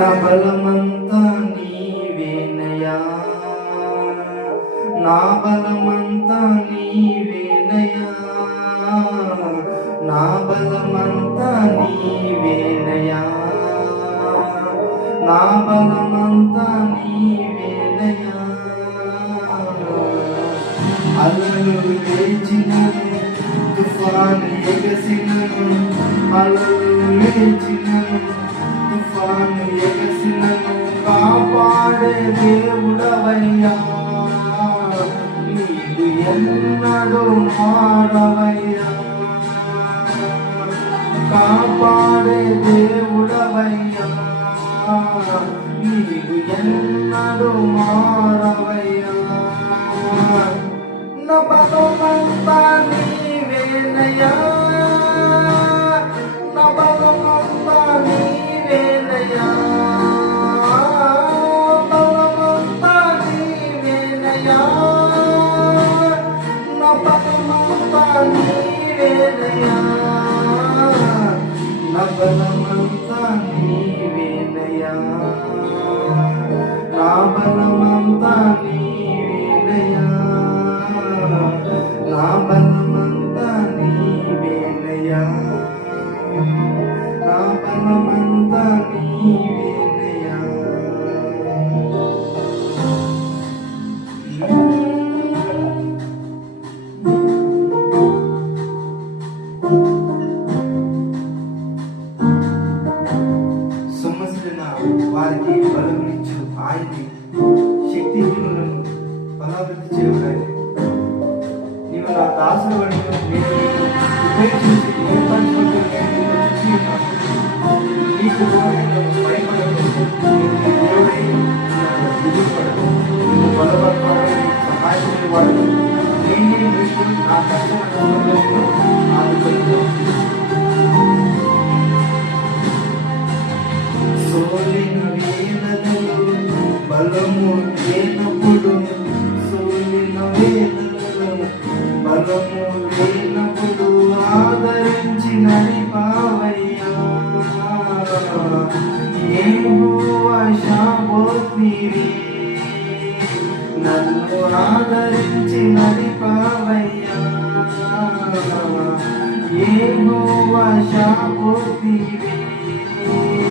నా బలమంతా నీవేనయా, నా బలమంతా నీవేనయా, నా బలమంతా నీవేనయా, నా బలమంతా నీవేనయా. అలలు లేచినను, తుఫాను ఎగసినను, అలలు లేచినను, తుఫాను ఎగసినను, కాపాడే దేవుడవయ్యా, నీవు ఎన్నడూ మారవయ్యా, కాపాడే దేవుడవయ్యా, నీవు ఎన్నడూ మారవయ్యా. నా బలమంతా నీవేనయ్యా, నా బలమంతా నీవేనయ్యా, బలమంతా నీవేనయ్యా, నా బలమంతా నీవేనయ్యా, నా బలమంతా నీవేనయ్యా, నా బలమంతా నీవేనయ్యా, నా బలమంతా నీవేనయ్యా, నా బలమంతా నీవేనయ్యా. సొమ్మసిలిన వారికి బలమునిచ్చు ఆయన్ని, శక్తిహీనులను బలాభివృద్ధి చేయగలరు. నీవు నా దాసుడు వంటి నేను ఉపేక్షించి ఏర్పరచుకుంటూ నీకు భయపడదు, దేవుడై దిగుపడదు, నువ్వు బలపడతాడు, సహాయం వాడు, నేనే నీకు నా కష్టమైన ఆదుకుంటాను. సోలిన వేదనలు బలము లేనప్పుడు, సోలిన వేదనలు బలము లేనప్పుడు ఆదరించి నడిపావయ్యా, యెహోవా షాబోత్నివే, నన్ను ఆదరించి నడిపావయ్యా, యెహోవా షాబోత్నివే,